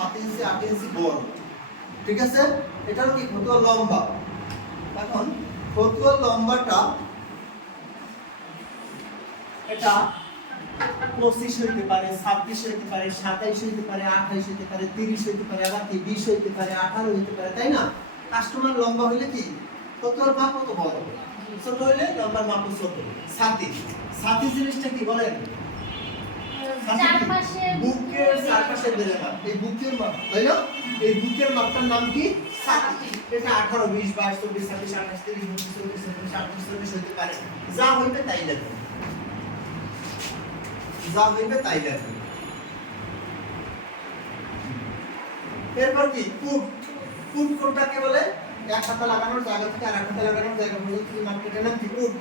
সাত ইঞ্চি, আট ইঞ্চি বড়। ঠিক আছে? এটা হলো কি ফতুয়ার লম্বা? এখন ফতুয়ার লম্বাটা এটা পঁচিশ হইতে পারে, ছাব্বিশ হইতে পারে, সাতাইশ হইতে পারে, আঠাইশ হইতে পারে, তিরিশ হইতে পারে, আবার কি বিশ হইতে পারে, আঠারো হইতে পারে, তাই না? কাস্টমার লম্বা হইলে কি? ফতুয়ার মাপ কত বড়? ছোট হইলে লম্বার মাপ ছোট সাতি সাতি জিনিসটা কি বলেন? বুকের চারপাশে বেড়ে মাপ এই বুকের মাপ তাই না? এই বুকের মাপটার নাম কি? সাতি এটা আঠারো বিশ বাইশ চব্বিশ ছাব্বিশ আঠাশ তিরিশ বত্রিশ চল্লিশ চল্লিশ আটত্রিশ চল্লিশ হইতে পারে। যা হইবে তাই লাগবে যা হইবে তাই লাগবে এরপর কি? কুট কুট কোনটাকে বলে? এক হাতে লাগানোর জায়গা থেকে আর এক হাতে লাগানোর জায়গা পর্যন্ত কেটে নাম কি? কুট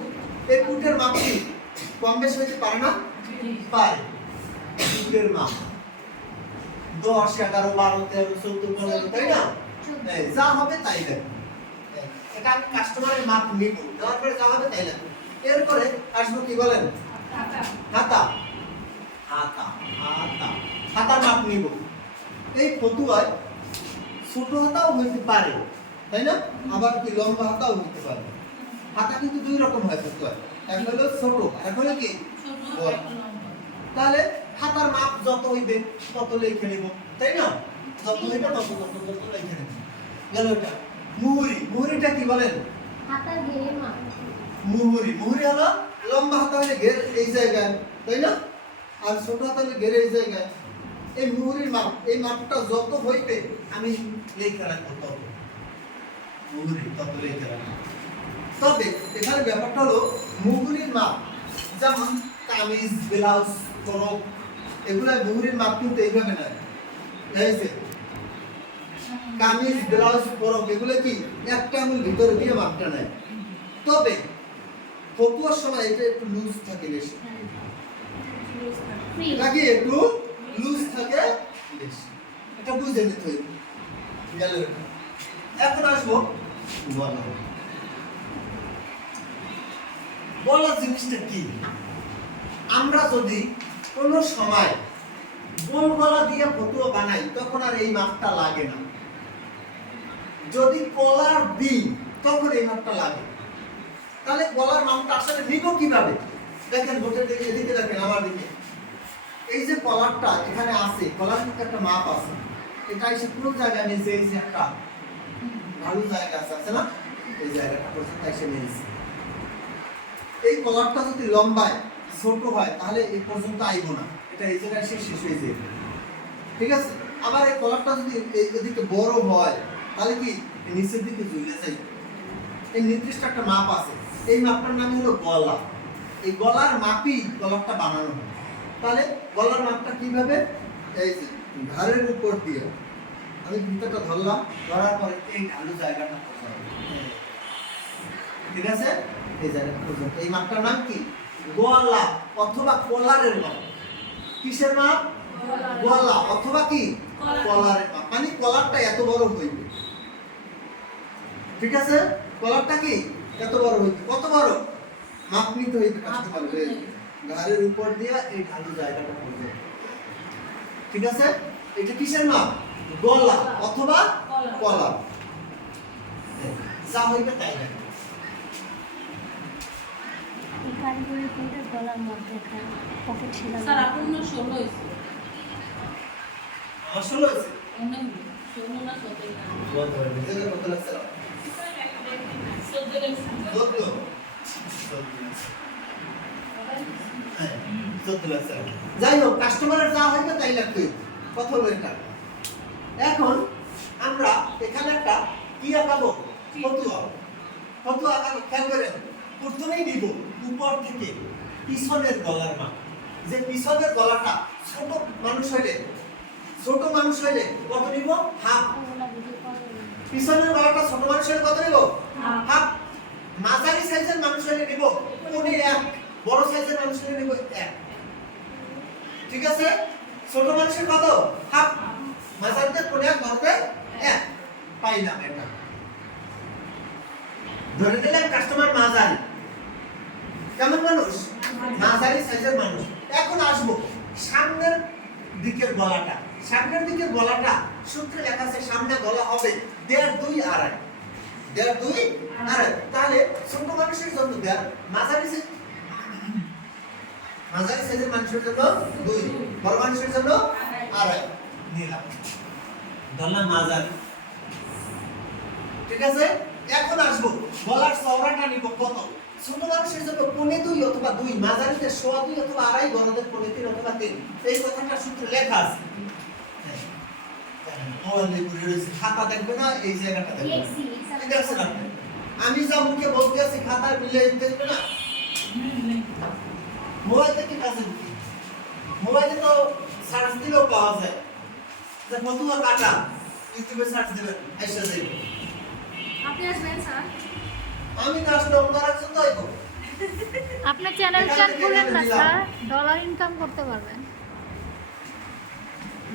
এই কুটের মাপ কি? কম বেশি হইতে পারে না? পারে। কুটের মাপ দশ এগারো বারো তেরো চোদ্দ পনেরো তাই না? যা হবে তাই এই, এটা আমি কাস্টমারের মাপ নিব। দেওয়ার পরে যা হবে তাই লাগবে এরপরে আসব কি বলেন? হাতা হাতা হাতা হাতার মাপ নিব। এই ফতুয়ায় ছোট হাতাও হইতে পারে তাই না? আবার কি লম্বা হাতাও হইতে পারে। হাতা কিন্তু দুই রকম হয় ফতুয়ায়। এক হলো ছোট আর এক হলো কি? তাহলে হাতার মাপ যত হইবে তত লিখে নেব তাই না? যত হইবে তত তত তত লিখে নেব গেল এটা। মুহুরি। মুহুরিটা কি বলেন? মুহুরি। মুহুরি হলো লম্বা হাতা হলে ঘের এই জায়গায় তাই না? আর ছোট হাতা হলে ঘের এই জায়গায়। এই মুহুরির মাপ এই মাপটা যত হইবে আমি লেখা রাখব তত মুহুরি তত লেখা রাখব তবে এখানে ব্যাপারটা হলো মুহুরির মাপ যেমন কামিজ ব্লাউজ ফরক এগুলা মুহুরির মাপ কিন্তু এইভাবে নয় হয়েছে কামিজ, ব্লাউজ ফরক এগুলো কি একটা আঙুল ভিতরে দিয়ে মাপটা নেয়? তবে ফতুয়ার সময় এটা একটু লুজ থাকে বেশি। ফ্রি এটা কি একটু লুজ থাকে বেশি? এটা বুঝে নিতে হইবে গেল এখন আসব বলা বলা জিনিসটা কি? আমরা যদি কোনো সময় গোল গলা দিয়ে ফতুয়া বানাই, তখন আর এই মাপটা লাগে না। যদি কলার দিই তখন এই মাপটা লাগে। তাহলে কলার মাপটা আসলে নিব কীভাবে? দেখেন ভোটের দিকে, এদিকে দেখেন, আমার দিকে। এই যে কলারটা এখানে আছে, কলার কিন্তু একটা মাপ আছে। এটা এসে পুরো জায়গায় নিয়েছে এই যে একটা ভালো জায়গা আছে আছে না? এই জায়গাটা পর্যন্ত এসে নিয়েছে এই কলারটা যদি লম্বায় ছোট হয়, তাহলে এই পর্যন্ত আইব না। এটা এই জায়গায় এসে শেষ হয়ে যাবে। ঠিক আছে? আবার এই কলারটা যদি এদিকে বড় হয়, তাহলে কি নিচের দিকে ঝুলে যায়? এই নির্দিষ্ট একটা মাপ আছে। এই মাপটার নাম হলো গলা। এই গলার মাপই গলারটা বানানো হয়। তাহলে গলার মাপটা কীভাবে? এই যে ঘাড়ের উপর দিয়ে। আমি ভিতরটা ধরলাম, ধরার পরে এই ঢালু জায়গাটা ঠিক আছে? এই জায়গাটা এই মাপটার নাম কি? গলা অথবা কলারের মাপ কিসের মাপ গলা অথবা কি? কলারের মাপ মানে কলারটা এত বড় হইবে। ঠিক আছে? কলারটা কি? এত বড় হইবে। কত বড়? মাপ নিতে হইবে কাস্টমার ঘাড়ের উপর দিয়ে এই ঢালু জায়গাটা পড়বে ঠিক আছে? এটা কিসের মাপ গলা অথবা কলার। যা হইবে তাই না এই কারিগরি কোনটা গলার মধ্যে পকেট ছিল স্যার আপনার ষোলো হয়েছে। ষোলো আছে ষোলো না সতেরো? না হয়ে এটা কত লাগছে? হ্যাঁ, যাই হোক কাস্টমারের যা হইবে তাই লাগবে। কথা বলে এখন আমরা এখানে একটা কি আঁকাবো ফতুয়া। ফতুয়া আঁকাবো খেয়াল করেন। প্রথমেই নিব উপর থেকে পিছনের গলার মাপ। যে পিছনের গলাটা ছোট মানুষ হইলে ছোট মানুষ হইলে কত নিব? হাফ। পিছনের গলাটা ছোট মানুষ হইলে কত নিব? হাফ। হাফ। মাঝারি সাইজের মানুষ হইলে নিব পনে এক বড় সাইজের মানুষ হইলে নিব এক। ঠিক আছে? ছোট মানুষের কত? হাফ। মাঝারিতে পনে এক বড়তে এক। পাইলাম এটা। ধরে নিলাম কাস্টমার মাঝারি। কেমন মানুষ? মাঝারি সাইজের মানুষ। এখন আসব সামনের দিকের গলাটা। সামনের দিকের গলাটা, সূত্রে লেখা আছে, সামনে গলা হবে দেড় দুই আড়াই। দেড় দুই আড়াই। তাহলে ছোট মানুষের জন্য দেড়, মাঝারি মাঝারি সাইজের মানুষের জন্য দুই, বড় মানুষের জন্য আড়াই। নিলাম। মাঝারি। ঠিক আছে? এখন আসব। গলার চওড়াটা নিব কত ছোট মানুষের জন্য পনে দুই অথবা দুই মাঝারিতে সোয়া দুই অথবা আড়াই বড়দের পনে তিন অথবা তিন। এই কথাটা সূত্রে লেখা আছে। খাতা দেখবে না এই জায়গাটা দেখবে? আমি যা মুখে বলতে আছি খাতায় মিলে দেখবে না। মোবাইল থেকে কাছে ঢুকি মোবাইলে তো সার্চ দিলেও পাওয়া যায়। ফতুয়া কাটা? ইউটিউবে সার্চ দিবেন এসে আপনি আসবেন স্যার? আমি তো আসলে অন্য রাখছেন তো আপনার চ্যানেলটা খুলেন না স্যার। ডলার ইনকাম করতে পারবেন।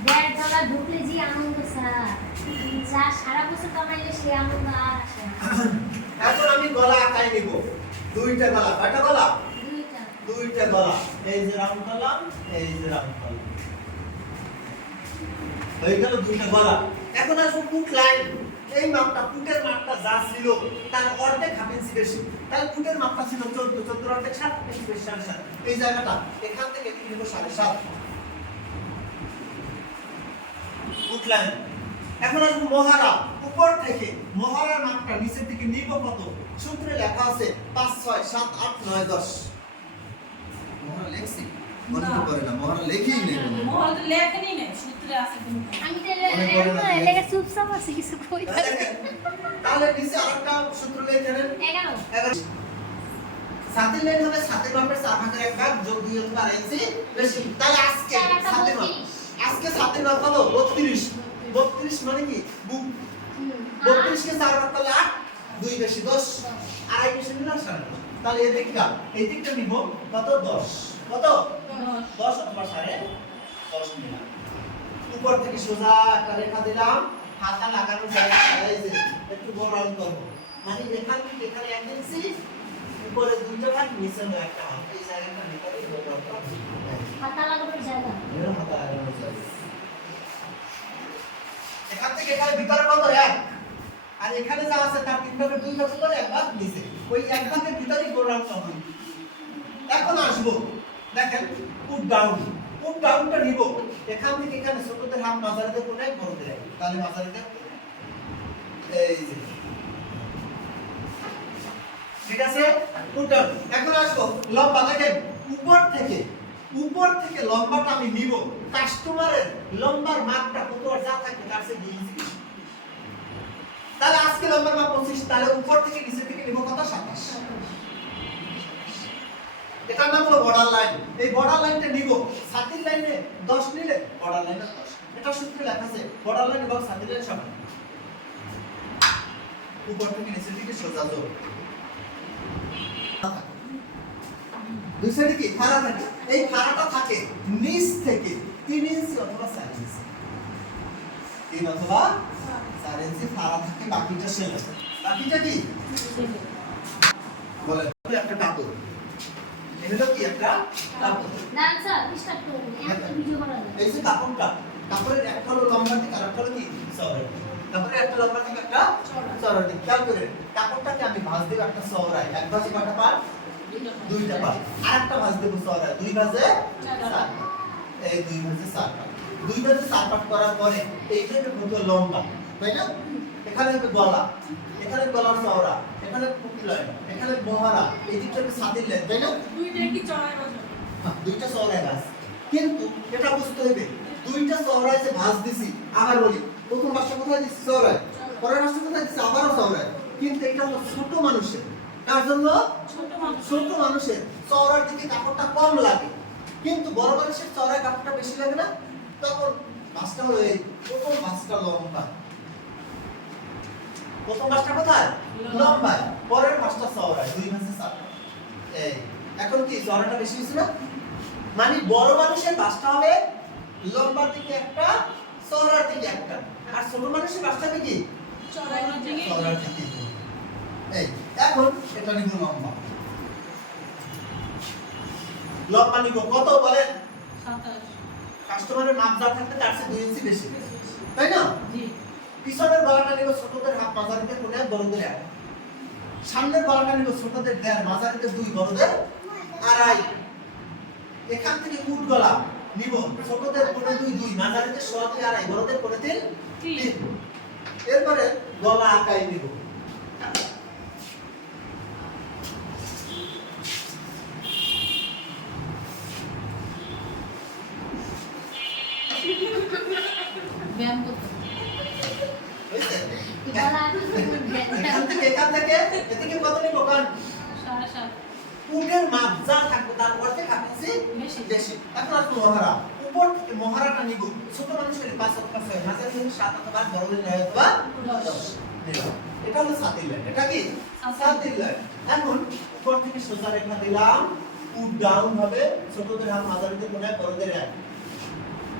দেড় ডলার ঢুকলে যে আনন্দ স্যার। যা সারা বছর কামাইলে সে আনন্দ আর আসে এখন আমি গলা আঁকাই নিব। দুইটা গলা কয়টা গলা? দুইটা। দুইটা গলা। এই যে রাউন্ড করলাম এই যে রাউন্ড করলাম। হয়ে গেল দুইটা গলা। এখন আসব পুট লাইন এই মাপটা পুটের মাপটা যা ছিল, তার অর্ধেক হাফ ইঞ্চি বেশি। তাহলে পুটের মাপটা ছিল চোদ্দ চোদ্দ অর্ধেক সাত ইঞ্চি বেশি সাড়ে সাত। এই জায়গাটা এখান থেকে সাড়ে সাত। পুট এখন আসব মহারা। উপর থেকে মহারার মাপটা নিচের দিকে নিব কত? সূত্রে লেখা আছে পাঁচ, ছয়, সাত, আট, নয়, দশ। মহারা লেখছি। মনে করে না মহারা লেখেই নেই মহল তো লেখেনি নেই সূত্রে আছে আমি তো মনে পড়ে না এরকম ঠিক এলাকা চুপচাপ আছে কিছু কই তাহলে নিচে আরেকটা সূত্র লিখে নেন। এগারো। এগারো। সাতের লাইন হবে সাতের বাপের চার ভাগের এক ভাগ যোগ দুই অথবা আড়াই বেশি। তাহলে আজকে সাতের বাপ। বত্রিশ। আজকে সাতের বাপ হলো বত্রিশ। বত্রিশ মানে কি? বুক বত্রিশকে চার ভাগ করলে আট দুই বেশি দশ। আড়াই বেশি নিলাম সাড়ে তাহলে এই দিকটা এই দিকটা নিব কত? দশ। কত? দশ। অথবা সাড়ে দশ নিলাম উপর থেকে সোজা একটা রেখা দিলাম হাতা লাগানো জায়গা একটু বড়াল করব। মানে এখান থেকে এখানে এক ইঞ্চি উপরে দুইটা ভাগ নিচে একটা ভাগ। এই জায়গাটা ভিতরে বড়াল করব। লাগানোর জায়গা? হাতা লাগানো জায়গা। এখান থেকে এখানে ভিতরে কত? এক। আর এখানে যা আছে তার তিন ভাগের দুই ভাগ করে এক ভাগ নিচে। ওই এক ভাগের ভিতরেই বড়াল করব। এখন আসব। দেখেন পুট ডাউন পুট ডাউনটা নিব। এখান থেকে এখানে ছোটদের হাত মাঝারিতে কোনে বড়দের এক। তাহলে মাঝারিতে এই যে, ঠিক আছে? পুট এখন আসব, লম্বা, দেখেন, উপর থেকে উপর থেকে লম্বাটা আমি নিব। কাস্টমারের লম্বার মাপটা কত আর যা থাকে তার দুই তাহলে আজকে লম্বার মাপ পঁচিশ, তাহলে উপর থেকে নিচে থেকে নিব কত? সাতাশ। এটার নাম হলো বর্ডার লাইন এই বর্ডার লাইনটা নিব। সাতির লাইনে 10 নিলে বর্ডার লাইনে 10 এটা সূত্রে লেখা আছে বর্ডার লাইন এবং সাতির লাইন সমান। উপর থেকে নিচের দিকে সোজা যোগ দুই সাইডে কি? ফাড়া থাকে। এই ফাড়াটা থাকে নিচ থেকে 3 ইঞ্চি অথবা 4 ইঞ্চি 3 অথবা 4 ইঞ্চি ফাড়া থাকে বাকিটা সেলে বাকিটা কি? বলে একটা কাপড় এটা কি একটা কাপড়? না স্যার স্টার্ট করুন একটা ভিডিও করা এই যে কাপড়টা কাপড়ের একটা হলো লম্বা দিক আর একটা হলো কি? চওড়া দিক। কাপড়ের একটা লম্বা দিক একটা চওড়া দিক। খেয়াল কাপড়টাকে আমি ভাঁজ দেব একটা চওড়ায়। এক ভাঁজে কটা পার দুইটা। পার আর একটা ভাঁজ দেব চওড়ায়। দুই ভাঁজে চার। এই দুই ভাঁজে চার পাট দুই ভাঁজে চার করার পরে এইটা কত লম্বা। তাই না? এখানে হবে গলা এখানে গলার চওড়া এখানে এখানে মহারা এই দিকটা লাইন তাই না? দুইটা কি হ্যাঁ, দুইটা চওড়ায় ভাঁজ। কিন্তু এটা বুঝতে হবে দুইটা চওড়ায় যে ভাঁজ দিছি আবার বলি প্রথম কোথায় দিচ্ছি চওড়ায়। পরের কোথায় দিচ্ছি আবারও চওড়ায়। কিন্তু এটা হলো ছোট মানুষের। তার জন্য? ছোট মানুষের। চওড়ার দিকে কাপড়টা কম লাগে। কিন্তু বড় মানুষের চওড়ায় কাপড়টা বেশি লাগে না? তখন ভাঁজটা হলো এই প্রথম ভাঁজটা লম্বা। প্রথম ভাঁজটা কোথায়? লম্বা পরের ভাঁজটা চওড়ায়। দুই ভাঁজে চার এই এখন কি চওড়াটা বেশি হয়েছে না মানে বড় মানুষের বাসটা হবে লম্বার দিকে একটা চওড়ার দিকে একটা। আর ছোট মানুষের বাসটা কি? চওড়ার দিকে এই এখন এটা নিব লম্বা। লম্বা নিব কত বলেন? কাস্টমারের মাপ যা থাকবে তার চেয়ে দুই ইঞ্চি বেশি। তাই না? জি। পিছনের গলাটা নিব ছোটদের হাফ মাঝারিতে কোনে বড়দের এক। সামনের গলাটা নিব ছোটদের দেড় মাঝারিতে দুই বড়দের আড়াই। এখান থেকে উট গলা নিব ছোটদের কোনে দুই দুই মাঝারিতে সোয়া দুই আড়াই বড়দের কোনে তিন তিন। এরপরে গলা আকাই নিব। ব্যায়াম করতে এখান থেকে এখান থেকে এদিকে কত নিব কারণ সাড়ে মাপ যা থাকবে তার অর্ধেক আপনি বেশি। বেশি। এখন আসব মহারা। উপর থেকে মহারাটা নিব ছোট মানুষের পাঁচ অথবা ছয় মাঝারি হলে সাত অথবা বড় নয় অথবা এটা হলো সাতির লাইন এটা কি? সাতির। সাতির। লাইন এখন উপর থেকে সোজা রেখা দিলাম। ডাউন হবে। ছোটদের হাত মাঝারিতে কোনায় বড়দের এক।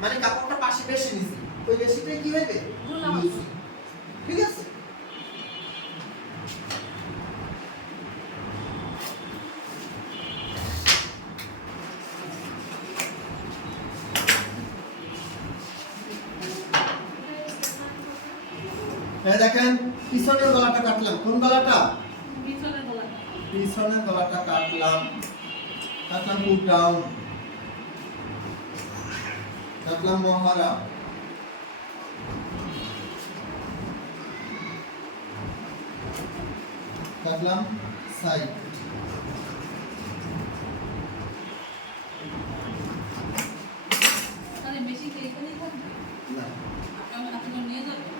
মানে কাপড়টা পাশে বেশি নিচে ওই বেশিটাই কি। দুই। ঠিক আছে? হ্যাঁ দেখেন পিছনের গলাটা কাটলাম। কোন গলাটা? পিছনের গলাটা। পিছনের গলাটা কাটলাম। কাটলাম পুট ডাউন কাটলাম মহারা কাটলাম সাইড তাহলে বেশি তো এখানেই থাকবে আপনি আমার হাতে করে নিয়ে যাবেন?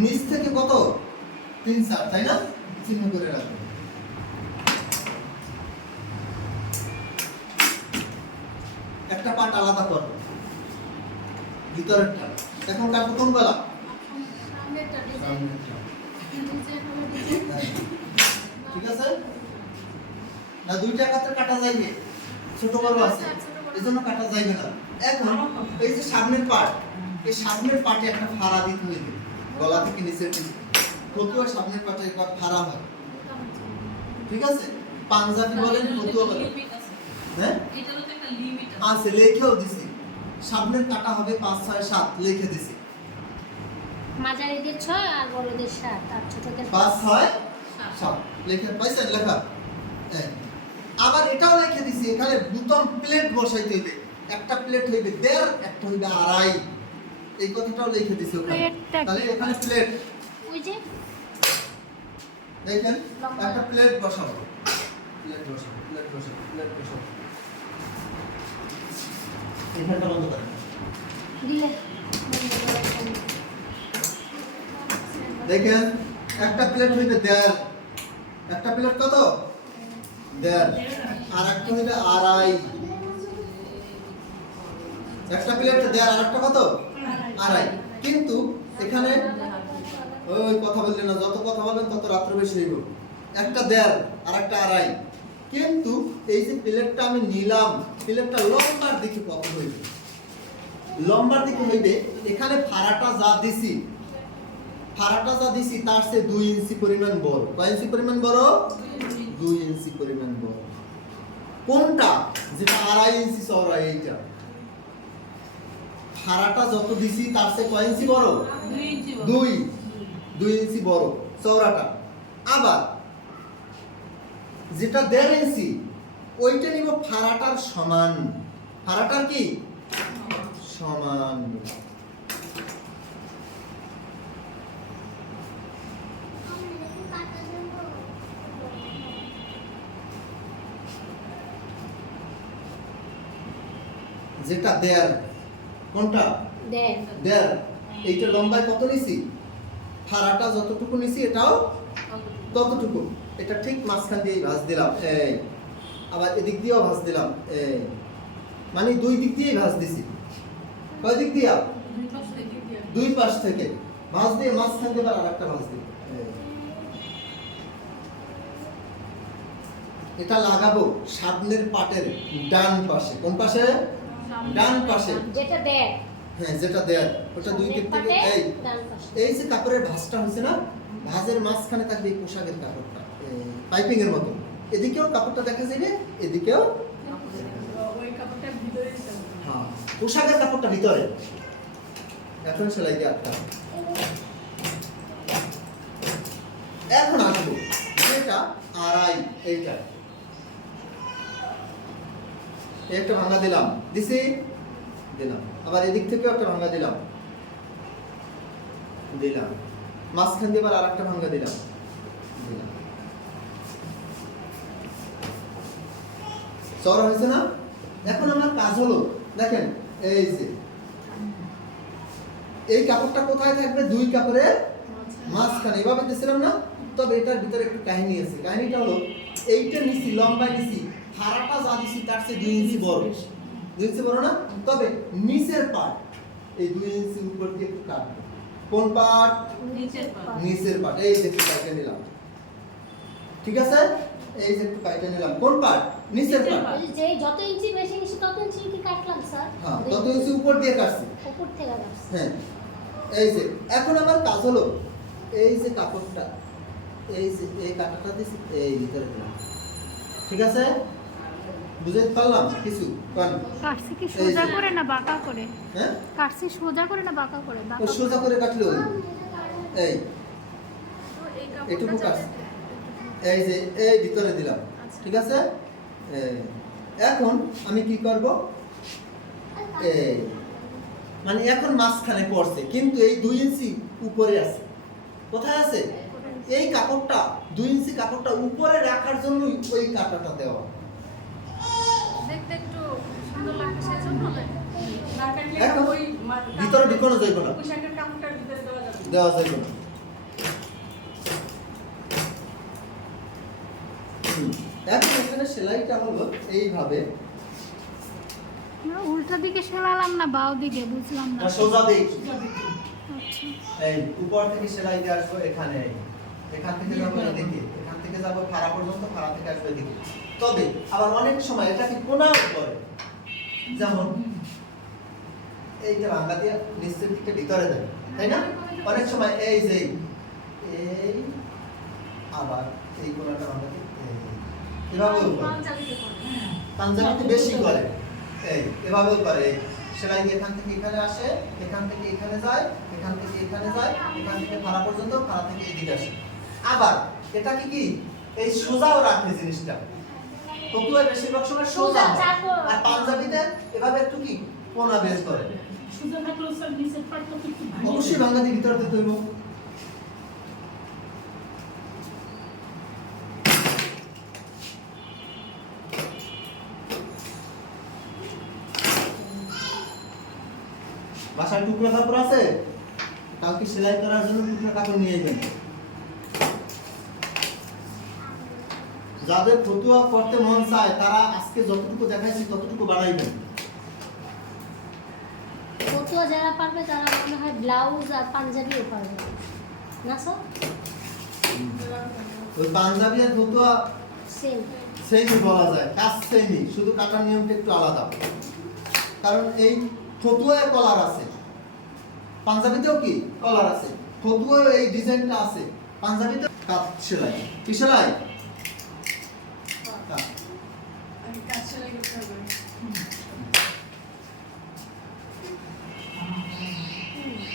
নিচ থেকে কত? তিন চার তাই না চিহ্ন করে রাখবেন একটা পাট আলাদা করব ভিতরেরটা এখন কাটবো কোন গলা সামনেরটা ডিজাইন সামনেরটা। ডিজাইন হলো ডিজাইন হ্যাঁ। ঠিক আছে না দুইটা কাতে কাটা যাইবে ছোট বড় আছে এই জন্য কাটা যাইবে না এখন এই যে সামনের পার্ট এই সামনের পার্টে একটা ফাড়া দিতে হইবে গলা থেকে নিচের দিকে। প্রতিও সামনের পার্টে একটা ফাড়া হয়। ঠিক আছে? পাঞ্জাবি বলেন প্রতিও বলেন। হ্যাঁ? এটারও তো একটা লিমিট আছে লেখেও দিছি। সামনের কাটা হবে পাঁচ ছয় সাত লিখে দিছি। মাঝারিদের ছয় আর বড়দের সাত আর ছোটদের পাঁচ। ছয় সাত। লেখা পাইছেন? লেখা। আবার এটাও লিখে দিছি এখানে বুতম প্লেট বসাইতে হইবে। একটা প্লেট হইবে দেড় একটা হইবে আড়াই। এই কথাটাও লিখে দিছি ওখানে। তাহলে এখানে প্লেট ওই যে? দেখেন একটা প্লেট বসাবো। প্লেট বসাবো প্লেট বসাবো প্লেট বসাবো। এখানটা বন্ধ করেন। দিলে। দেখেন একটা প্লেট হইবে দেড়। একটা প্লেট কত? দেড়। আর একটা হইবে আড়াই। একটা প্লেট দেড় আর একটা কত? আড়াই। কিন্তু এখানে ওই কথা বললেন না, যত কথা বলেন তত রাত্র বেশি হইব। একটা দেড় আর একটা আড়াই। কিন্তু এই যে প্লেটটা আমি নিলাম, প্লেটটা লম্বার দিকে কত হইবে? লম্বার দিকে হইবে, এখানে ফাড়াটা যা দিছি ফাড়াটা যা দিছি তার সে দুই ইঞ্চি পরিমাণ বড়। কয় ইঞ্চি পরিমাণ বড়? দুই ইঞ্চি পরিমাণ বড়। কোনটা? যেটা আড়াই ইঞ্চি চওড়া, এইটা। ফাড়াটা যত দিছি তার সে কয় ইঞ্চি বড়? দুই ইঞ্চি দুই। ইঞ্চি বড়। চওড়াটা। আবার যেটা দেড় ইঞ্চি ওইটা নিব ফাড়াটার সমান। ফাড়াটার কি? সমান। যেটা দেড়। কোনটা? দেন দেড়। এইটা লম্বায় কত নিছি? ফাড়াটা যতটুকু নিছি এটাও ততটুকু। এটা ঠিক মাঝখান দিয়ে ভাঁজ দিলাম। এই। আবার এদিক দিয়েও ভাঁজ দিলাম। এই। মানে দুই দিক দিয়ে ভাঁজ দিছি। কয় দিক দিয়া? দুই পাশে রেখে দিয়ে। দুই পাশ থেকে। ভাঁজ দিয়ে মাঝখান দিয়ে আর একটা ভাঁজ দিই এটা লাগাবো সামনের পাটের ডান পাশে। কোন পাশে? ডান পাশে। যেটা দেয় হ্যাঁ যেটা দেয়ার ওটা দুই দিক থেকে এই এই যে কাপড়ের ভাঁজটা হয়েছে না ভাঁজের মাঝখানে থাকবে এই পোশাকের কাপড়টা পাইপিং এর মতো। এদিকেও কাপড়টা দেখা যাবে এদিকেও হ্যাঁ পোশাকের কাপড়টা ভিতরে। এখন সেলাই দিয়ে আটটা এখন আসব। এটা আড়াই এইটা। এই একটা ভাঙা দিলাম। দিছি? দিলাম। আবার এদিক থেকেও একটা ভাঙা দিলাম। দিলাম। মাঝখান দিয়ে আবার আর একটা ভাঙা দিলাম। দিলাম। চড়া হয়েছে না? এখন আমার কাজ হলো দেখেন এই যে। এই কাপড়টা কোথায় থাকবে? দুই কাপড়ের মাঝখানে। এভাবে দিয়েছিলাম না তবে এটার ভিতরে একটু কাহিনী আছে। কাহিনীটা হলো এইটা নিছি লম্বায় নিছি। হারাটা যা দিছি তার চেয়ে দুই ইঞ্চি বড়। দুই ইঞ্চি বড় না? তবে নিচের পার্ট এই দুই ইঞ্চি উপর দিয়ে একটু কাটবো। কোন পার্ট নিচের পার্ট এই যে একটু কাইটে নিলাম। ঠিক আছে? এই যে একটু কাইটে নিলাম। কোন পার্ট নিচের নিচের পার্ট যে যত ইঞ্চি বেশি নিছি তত ইঞ্চি কি কাটলাম স্যার? হ্যাঁ তত ইঞ্চি উপর দিয়ে কাটছি। উপর থেকে কাটছি হ্যাঁ। এই যে এখন আমার কাজ হলো এই যে কাপড়টা এই যে এই কাটাটা দিছি এই ভিতরে দিলাম। ঠিক আছে? বুঝাইতে পারলাম? কিছু কারণ কাটছি কি? সোজা করে না বাঁকা করে? হ্যাঁ? কাটছি সোজা করে না বাঁকা করে? বাঁকা সোজা করে কাটলে। ওই এই এই এটুকু এই যে এই ভিতরে দিলাম। আচ্ছা। ঠিক আছে? এখন আমি কি করব? এই। মানে এখন মাঝখানে পড়ছে কিন্তু এই দুই ইঞ্চি উপরে আছে। কোথায় আছে? এই কাপড়টা দুই ইঞ্চি কাপড়টা উপরে রাখার জন্য ওই কাটাটা দেওয়া। দেখতে একটু সুন্দর লাগবে সেজন্য না ভিতরে ঢুকানো যাইব পোশাকের কাপড়টার ভিতরে দেওয়া যাবে। দেওয়া যাইব না এখন এখানে সেলাইটা হলো এইভাবে। আমরা উল্টা দিকে সেলালাম না বাও দিকে বুঝলাম না। না, সোজা দিক। আচ্ছা। এই উপর থেকে সেলাই দিয়ে আসব এখানে। এখান থেকে যাব এদিকে। এখান থেকে যাব ফাড়া পর্যন্ত ফাড়া থেকে আসব এদিকে। তবে আবার অনেক সময় এটাকে কোনাও করে? যেমন এইটা ভাঙ্গা দিয়ে নিচের দিকটা ভিতরে দেয় তাই না? অনেক সময় এই যে এই আবার এই কোনাটা ভাঙ্গা দিয়ে এভাবেও করে। পাঞ্জাবিতে বেশি করে। এই এভাবেও করে। সেলাই এখান থেকে এখানে আসে এখান থেকে এখানে যায় এখান থেকে এখানে যায় এখান থেকে ফাড়া পর্যন্ত ফাড়া থেকে এদিকে আসে। আবার এটা কি কি? এই সোজাও রাখে জিনিসটা। তবুও বেশিরভাগ সময় সোজা। আর পাঞ্জাবিতে এভাবে একটু কি? কোনা বেশ করে। অবশ্যই বাংলাদেশ ভিতরে টুকরো কাপড় আছে? কাউকে সেলাই করার জন্য টুকরো কাপড় নিয়ে যাবেন যাদের ফতুয়া করতে মন চায় তারা আজকে যতটুকু দেখাইছি ততটুকু বাড়াইবেন। ফতুয়া যারা পারবে তারা মনে হয় ব্লাউজ আর পাঞ্জাবিও পারবে। না স্যার? ওই পাঞ্জাবি আর ফতুয়া সেম সেমই বলা যায়। কাজ সেমই শুধু কাটার নিয়মটা একটু আলাদা। কারণ এই ফতুয়ায় কলার আছে। পাঞ্জাবিতেও কি? কলার আছে। ফতুয়ায় এই ডিজাইনটা আছে। পাঞ্জাবিতে কাজ সেলাই। কি সেলাই কাজ। আমি কাজ সেলাই করতে হবে।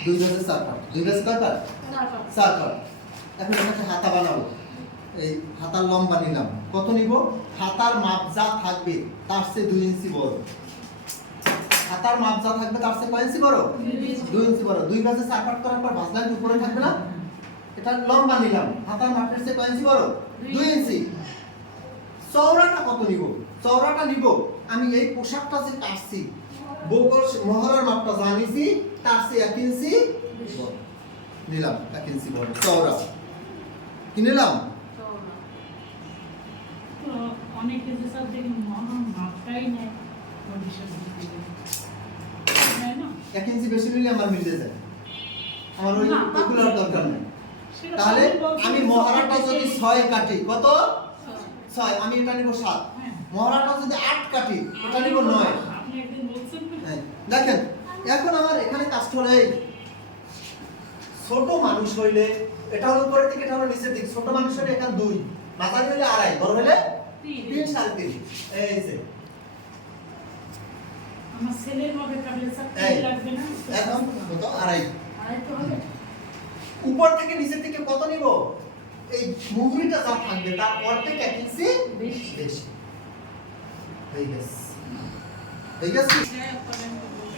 দুই গজের চার কাঠ দুই গজের কয় তারপর চার কাঠ এখন এখানে হাতা বানাবো। এই হাতার লম্বা নিলাম। কত নিব? হাতার মাপ যা থাকবে তার চেয়ে দুই ইঞ্চি বড়। হাতার মাপ যা থাকবে তার চেয়ে কয় ইঞ্চি বড়? দুই ইঞ্চি। বড়। দুই গাছে চার পাট করার পর ভাজলাম উপরে থাকবে না? এটা লম্বা নিলাম। হাতার মাপের চেয়ে কয় ইঞ্চি বড়? দুই ইঞ্চি। চওড়াটা কত নিব? চওড়াটা নিব। আমি এই পোশাকটা যে কাটছি মাপটা জানিছি তার চেয়ে এক ইঞ্চি নিলাম এক ইঞ্চি বড়। চওড়া। কি নিলাম? অনেকে যে দেখি মাপটাই নেয় এক ইঞ্চি বেশি নিলে আমার মিলে যায়। আমার ওই ওগুলোর দরকার নেই। তাহলে আমি মহারাটা যদি ছয় কাটি কত? ছয়। আমি এটা নিব সাত। হ্যাঁ। মহারাটা যদি আট কাটি এটা নিব নয়। দেখেন এখন আমার এখানে কাজটা হলো এই ছোট মানুষ হইলে এটা হলো উপরের দিকে এটা হলো নিচের দিক ছোট মানুষ হইলে এখানে দুই মাথা হইলে আড়াই বড় হইলে তিন। সাড়ে তিন। এই যে। আমার ছেলের মধ্যে কাটলে স্যার লাগবে না? এখন কত? আড়াই। আড়াই তো হবে। উপর থেকে নিচের দিকে কত নিব? এই মুগুরিটা যা থাকবে তার অর্ধেক এক ইঞ্চি বেশি। বেশি। হয়ে গেছে। হয়ে গেছে? পিন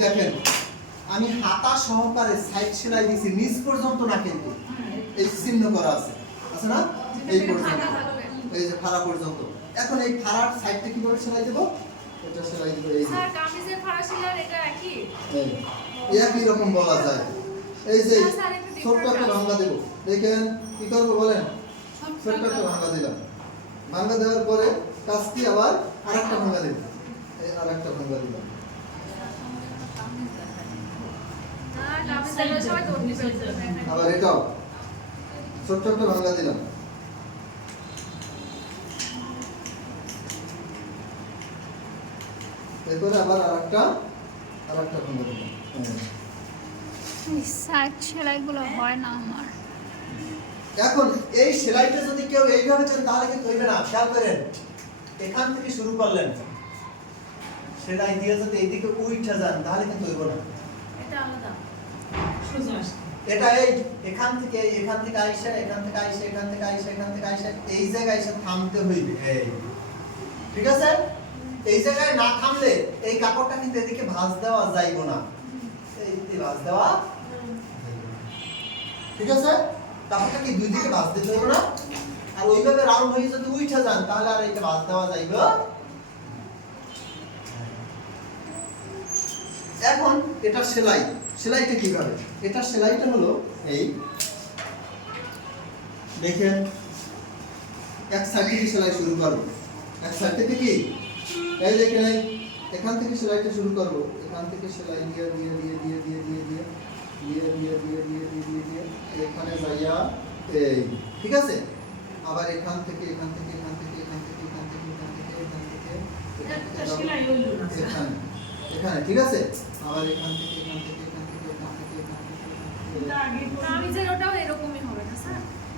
দেখেন আমি হাতা সহকারে সাইড সেলাই নিচ পর্যন্ত না কিন্তু এই চিহ্ন করা আছে আছে না এই পর্যন্ত এই যে ফাড়া পর্যন্ত এখন এই ফাড়ার সাইডটা কীভাবে সেলাই দেব দেব রকম বলা যায় এই যে ভাঙ্গা দেখেন কি করব বলেন সেন্টারটা ভাঙা দিলাম। ভাঙা দেওয়ার পরে কাজটি আবার আরেকটা ভাঙা দিলাম। এই আরেকটা ভাঙা দিলাম। আবার এটাও। ছোট্ট একটা ভাঙা দিলাম। এরপরে আবার আরেকটা আরেকটা ভাঙা দিলাম। হয় না আমার। এখন এই সেলাইটা যদি কেউ এইভাবে করেন তাহলে কিন্তু হইবে না। খেয়াল করেন এখান থেকে শুরু করলেন। সেলাই দিয়ে যদি এইদিকে উইঠা যান তাহলে কিন্তু হইব না। এটা আলাদা। এটা এই এখান থেকে এখান থেকে আইসা এখান থেকে আইসা এখান থেকে আইসা এখান থেকে আইসা এই জায়গায় এসে থামতে হইবে। এই। ঠিক আছে? এই জায়গায় না থামলে এই কাপড়টা কিন্তু এদিকে ভাঁজ দেওয়া যাইব না। এই ভাঁজ দেওয়া ঠিক আছে? কাপড়টা কি দুই দিকে ভাঁজ দিতে না? আর ওইভাবে রাউন্ড হয়ে যদি উঠে যান, তাহলে আর এইটা ভাঁজ দেওয়া যাইবে। এখন এটা সেলাই, সেলাইটা কীভাবে? এটা সেলাইটা হলো এই, দেখেন, এক সাইড থেকে সেলাই শুরু করব। এক সাইড থেকে কি? এই দেখেন, এখান থেকে সেলাইটা শুরু করব। এখান থেকে সেলাই দিয়ে দিয়ে দিয়ে দিয়ে দিয়ে দিয়ে দিয়ে। দিয়ে দিয়ে দিয়ে দিয়ে দিয়ে দিয়ে দিয়ে এখানে যাইয়া এই ঠিক আছে আবার এখান থেকে এখান থেকে এখান থেকে এখান থেকে এখান থেকে এখান থেকে এখান থেকে এখান ঠিক আছে আবার এখান থেকে এখান থেকে এখান থেকে এখান থেকে এখান থেকে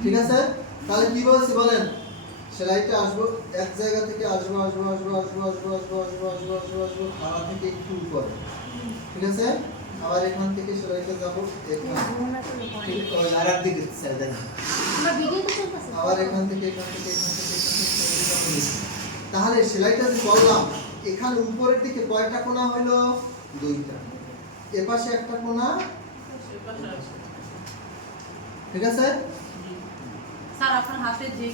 ঠিক আছে তাহলে কি বলছি বলেন সেলাইটা আসব এক জায়গা থেকে আসব আসব আসব আসব আসব আসব আসব আসব আসব আসব খাড়া থেকে একটু উপরে ঠিক আছে আবার এখান থেকে সেলাইটা যাব আর চলতেছে আবার এখান থেকে এখান থেকে এখান থেকে। তাহলে সেলাইটা যে করলাম এখানে উপরের দিকে কয়টা কোণা হলো? দুইটা। এপাশে একটা কোণা? ঠিক আছে? স্যার আপনার হাতে যে